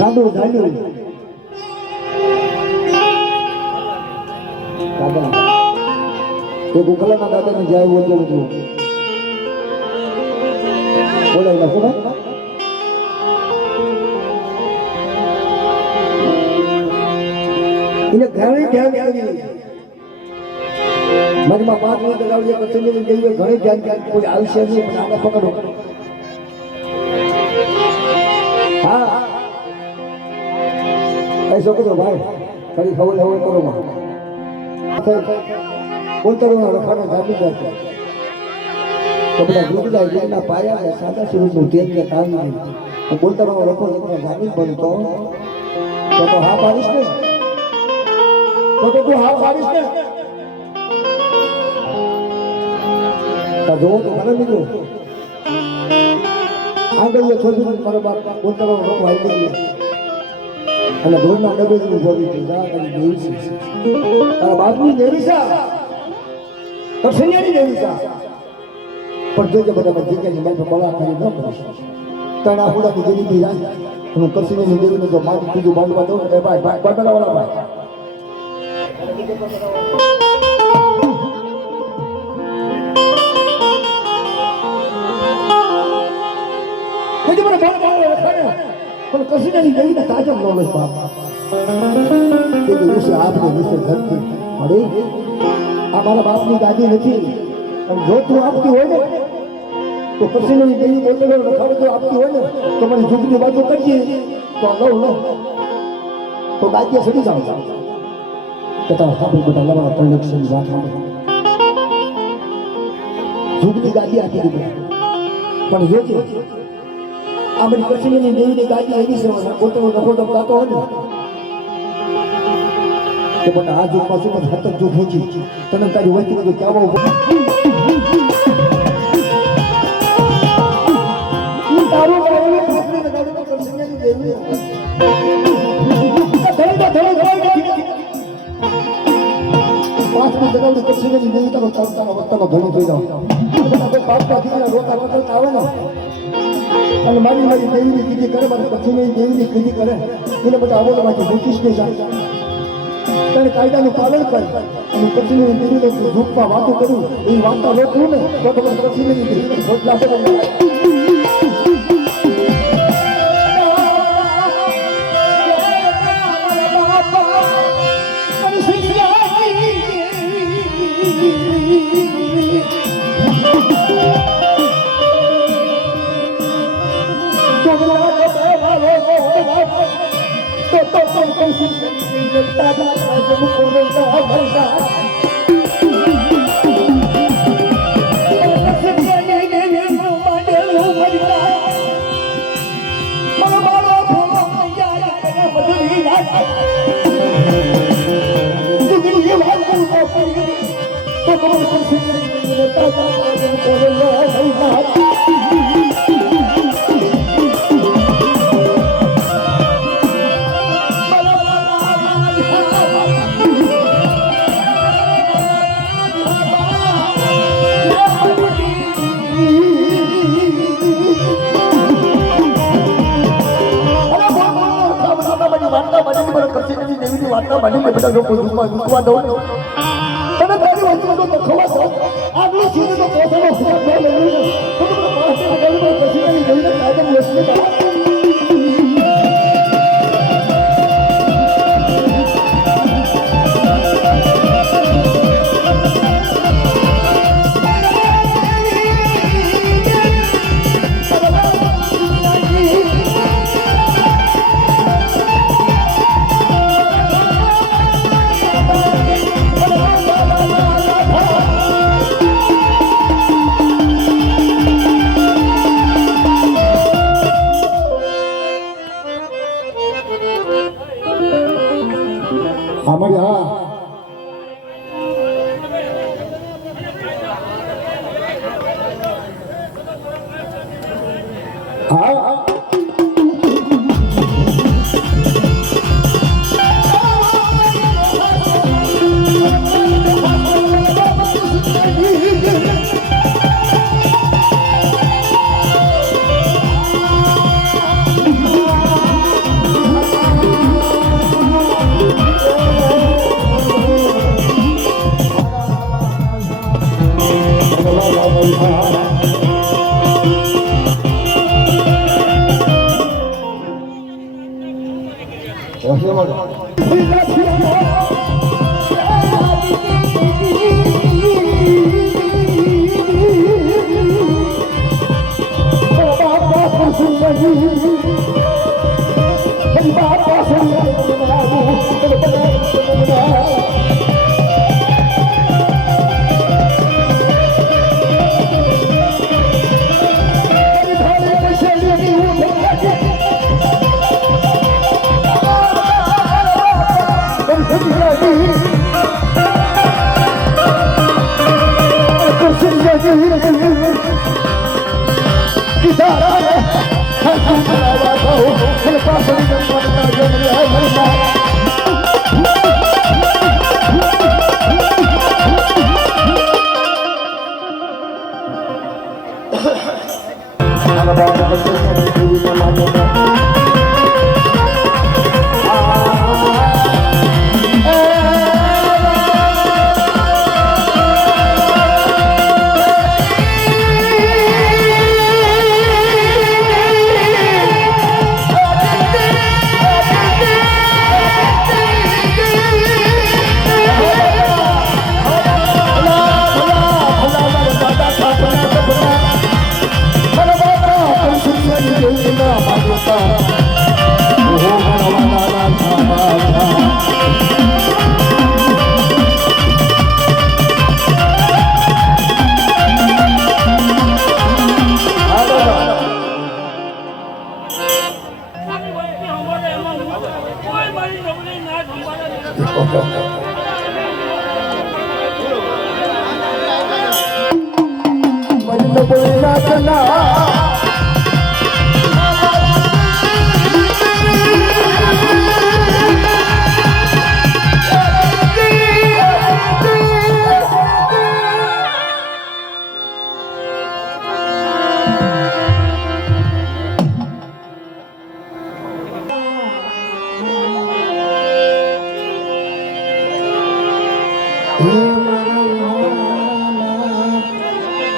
ગાંડું ગાંડું દાદા એ ગુખલાના દાદાને જાય બોલતો હતું બોલાય નાખો ને એને ઘણી ધ્યાન કરી મનમાં 5 મિનિટ લગાવજે પછી મેં જઈએ ઘણી ધ્યાન કરી કોઈ આવશે નહીં પણ આને પકડો હા ऐसा करो भाई खड़ी खबर खबर करो मां बोलते रहो रखाना जाती जाते तो बड़ा ग्रुप जाए ना पाया है सादा शुरू से तेल के काम नहीं तो बोलते रहो रखो इतना जामीन बनतो तो हाँ बारिश ने तो हाँ बारिश ने तो जो तो करे मिलो आगे ये छोटी मारो बात बोलते रहो रखो आई नहीं અને ધોરના ડબેની જોડી દીધા અને દેવી છે આ બાપની દેવી છે કસૈયાની દેવી છે પણ જોજે બધા જગ્યાની મેં બળા કરી ન કરી તણા હુડાની દેવી ની રાજ હું કસૈયાની દેવીને જો મારી બીજું બાંધવા દઉં એ ભાઈ ભાઈ બાંધવા વાળા ભાઈ જોજે મને બાંધવા રખાને पर कसी नहीं गई ना ताजा नॉलेज बाप कि उसे आपने निश्चय घर की अरे हमारा बाप की दादी नहीं और जो तू आपकी हो ना तो कसी नहीं गई बोलते हो रखा तो आपकी हो ना तो मैंने झुक की बात करिए तो लो लो तो गाड़ी सड़ी जाओ कहता हाँ भाई बेटा लगा कनेक्शन बात हम झुक की गाड़ी आती थी पर जो आमरी कचरी ने देवी ने गाड़ी आई से बोलते वो नफो डबका तो है ना तो बता आज जो पासों में हद तक जो भेजी तने तारी वही को क्या वो तारो तारो में दूसरे ने गाड़ी में कचरी ने देवी थोड़ी पांच मिनट लगा तो कचरी ने देवी तक उतारता वक्त में घणो થઈ જાવ तो पांच का दिन रोता रोता आवे ना અને મારી મારી દેવીની કીધી કરે મારી પછીની દેવીની કીધી કરે એને બધા આવો તો બાકી બ્રિટિશ ને જાય તને કાયદાનું પાલન કર અને પછીની દેવીને ઝૂકમાં વાતો કરું એ વાર્તા રોકવું ને તો તમે પછીની દેવીને ભોટલા પડે वार्ता बनी में बेटा जो दुखवा दो तने तारी वस्तु को खवा दो आगली चीज को पैसा में हुआ दो ले लो तो पास से गली में कसी नहीं गई ना कायदे में लेने का हमारे यहाँ ઓછે મળે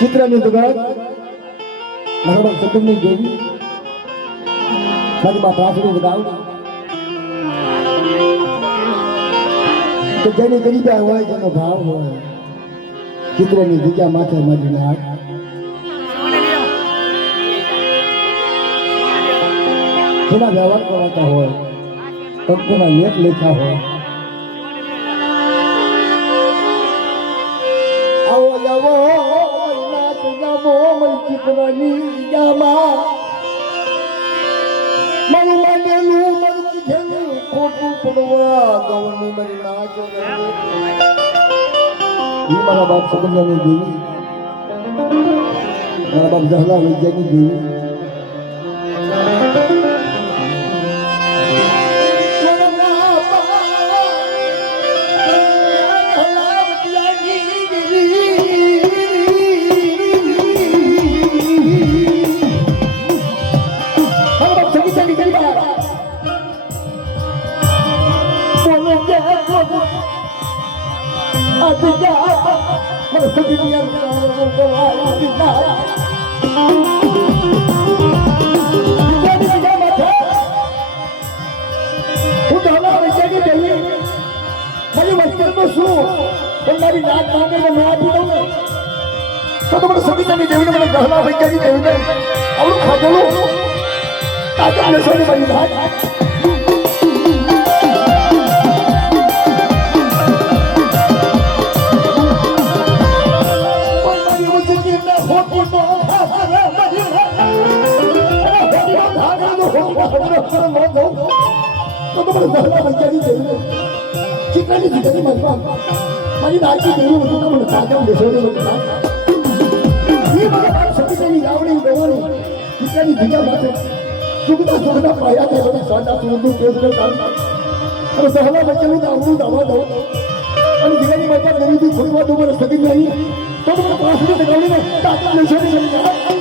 ચિત્રની દુકાન મારા સતમની દેવી મારી માં પ્રાથમિક ગાવ તો જેની ગરીબા હોય જેનો ભાવ હોય ચિત્રની જગ્યા માથે મારી નાખ જેના વ્યવહાર કરાતા હોય કંકુના લેખ લેખા હોય આવો આવો ચિત્રની જામા મારું માનેલું મારું કીધેલું ખોટું પડવા ગવનું મારી નાચ મારા બાપ સબંધાની દેવી મારા બાપ જહલા વૈદ્યાની દેવી મારી નાક માંગે ને મેં આપી દઉં તો મને સવિતાની દેવીને મને ગહલા વૈદ્યાની દેવીને આવડું ખાધેલું તાજા લેશોની મારી નાક મારી નાચી દેવી બધું તમને તાજા બેસોડી સતીની ગાવડી ગવાનું ચિત્રની જગ્યા માટે સુખના પાયા છે બધા સાડા સુરતું કેસનું કામ અને સહલા બચ્ચાનું આવડું દવા દઉં અને જગ્યાની માતા ગરીબી થોડી વાત મને સતી નહીં તો મને 5 મિનિટ ગાવડીને તાજા બેસોડી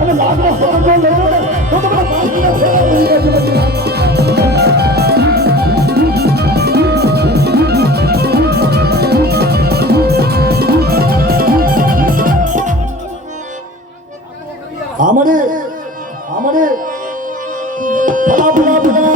અને લાગનો ફોન જો લેવો ને તો તમારા બાપને ફેરા મળી જશે બચ્ચા આમણે ભલા ભલા ભલા